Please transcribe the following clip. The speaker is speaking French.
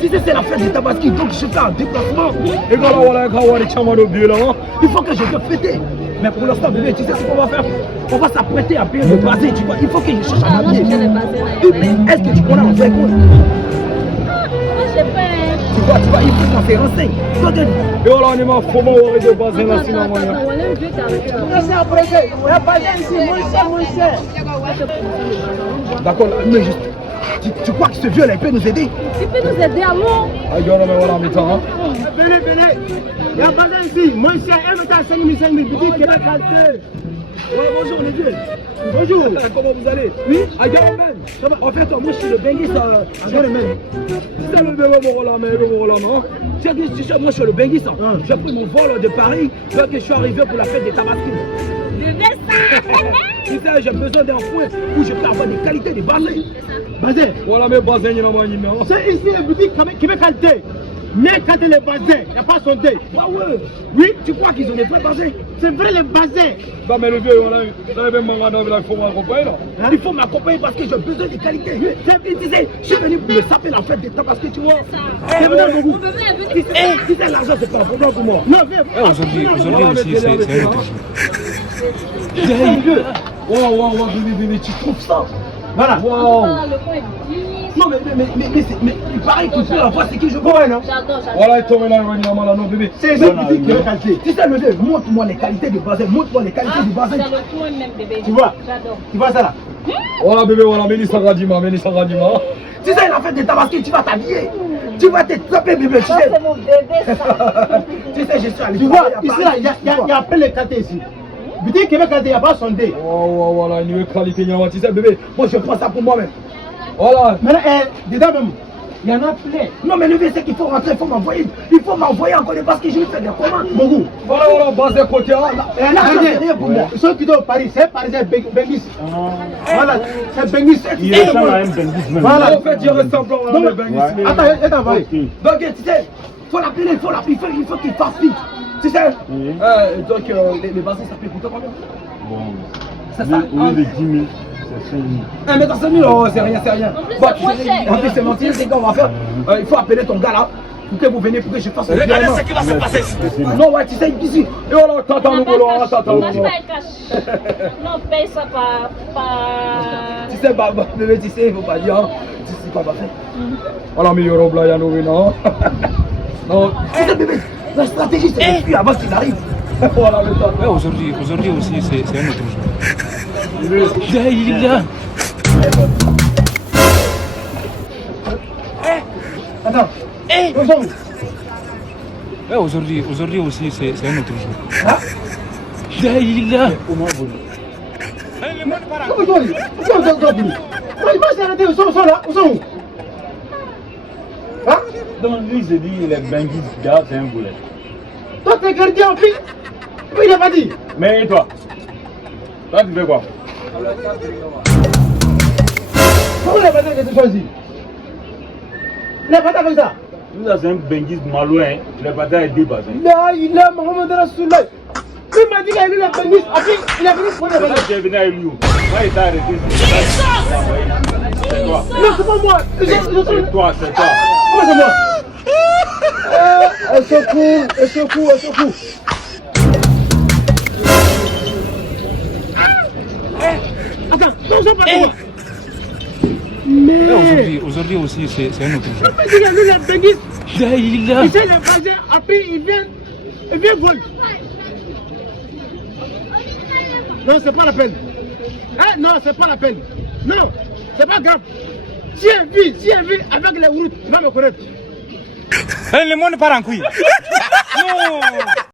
Si c'est la fête de Tabaski, donc je fais un déplacement. Et voilà, il faut que je te fêter. Mais pour l'instant, bébé, tu sais ce qu'on va faire? On va s'apprêter à payer le basé, tu vois. Il faut que je cherche un habillé. Est-ce que tu connais en vrai compte? Je sais pas. Tu vois, il faut qu'on se renseigne. Et voilà, on est ma femme, on va de basé là, sinon. D'accord, mais juste. Tu crois que ce vieux là il peut nous aider? Il peut nous aider, allons. Ah, mais voilà, mais temps. Venez. Il n'y a pas ici. Moi, je suis à 5 000 petits qui va calter. Bonjour les vieux. Bonjour. Comment vous allez? Oui. Ça va. En fait, moi je suis le benguiste à Jérémy. C'est le bébé non? Tu sais, moi je suis le benguiste. J'ai pris mon vol de Paris. Donc je suis arrivé pour la fête des Tabaski. Tu sais, j'ai besoin d'un coin où je peux avoir des qualités de basé. Basé. Voilà, mais basé, il y a c'est ici le boutique qui veut calter. Mais quand il est basé, il n'y a pas son dé. Ah ouais? Oui. Tu crois qu'ils ont des vrais basés? C'est vrai les basés. Bah mais le vieux, voilà, il faut m'accompagner là. Il faut m'accompagner parce que j'ai besoin de qualité. Tu sais, je suis venu pour me saper en fait des temps parce que tu vois. C'est vrai beaucoup. Tu sais, l'argent c'est pas un problème pour moi. Non, viens. Aujourd'hui aussi, c'est un autre jour. Wow, bébé, tu trouves ça? Voilà. Wow. Non, mais il paraît que tu peux avoir ce que je vois, non? J'adore. Voilà, il tombe là, non, bébé. C'est ça qui veut calter. Tu sais, le vieux, montre-moi les qualités du bassin, montre-moi les qualités du bassin. Dans le coin même, bébé. Tu vois? J'adore. Tu vois ça là? Voilà, bébé, voilà, Mélissa Radima. Tu sais, la fête de Tabaski, tu vas t'habiller. Tu vas te taper, bébé, tu sais. C'est mon bébé, ça. Tu sais, je suis allé. Tu vois, ici là, il y a plein de caltés ici. Boutique qui veut calter, il n'y a pas son dé. Voilà, il y a une qualité, tu sais, bébé. Moi, je prends ça pour moi-même. Voilà. Maintenant, dedans même, il y en a plein. Non, mais le vieux, c'est qu'il faut rentrer, il faut m'envoyer. Il faut m'envoyer encore des parce que je vais faire des commandes. Beaucoup. Voilà, base de côté. Là, c'est rien pour moi. Ceux qui sont au Paris, c'est Parisien Benguis. Voilà, c'est Benguis. Il ressemble à un Benguis même. Voilà, en fait, je ressemble à un Benguis. Attends, donc, tu sais, faut l'appeler, il faut qu'il fasse vite. Tu sais, donc les bases, ça peut coûter combien? Bon, C'est ça. au lieu de 10 000, c'est 5 000. Mais dans 5 000, oh, c'est rien. En plus, c'est moins cher. En plus, c'est mentir, c'est qu'on va faire. Il faut appeler ton gars là. Pour que vous veniez, pour que je fasse le regardez ce qui va se passer. Non, ouais, tu sais, ici. Et voilà, t'attends nous, On n'a pas cash. Non, paye ça par... Tu sais, bébé, tu sais, il faut pas dire. Hein. Tu sais quoi on va faire. Voilà, mais euro blanc, il y a non. Non, tu sais, bébé, la stratégie, c'est de fuir avant qu'il arrive. Voilà le temps. Ouais, aujourd'hui aussi, c'est un autre jour. Il est là. Attends. Ouais, aujourd'hui aussi, c'est un autre jour. Hein? Il est là. Comment tu il va s'arrêter, où sont là? Où sont où? Hein? Donc lui, il s'est dit, il est Benguis, gars, c'est un boulet. Toi, t'es gardien en fille? Oui, il n'a pas dit. Mais et toi? Toi, tu fais quoi? Comment il a pas dit que tu choisis? Il n'a pas dit comme ça. Nous, c'est un Benguis malouin, il est pas dans les deux bassins. Là, il a Mohamed Rasoulay. Il m'a dit qu'il a lu la Benguis. Après, il a venu pour les Là, j'ai venu avec lui. Moi, il t'a arrêté. C'est toi. Non, c'est pas moi. C'est toi. Comment c'est moi? Un secours. Attends, non, c'est pas moi. Mais Aujourd'hui aussi, c'est un autre jour. il m'a dit qu'il a lu la Benguis. Il est là. Il s'est basé, après il vient voler. Non, c'est pas la peine. Hein? Non, c'est pas la peine. Non, c'est pas grave. Si elle vit avec les routes, il va me connaître. Le monde part en couille. Non.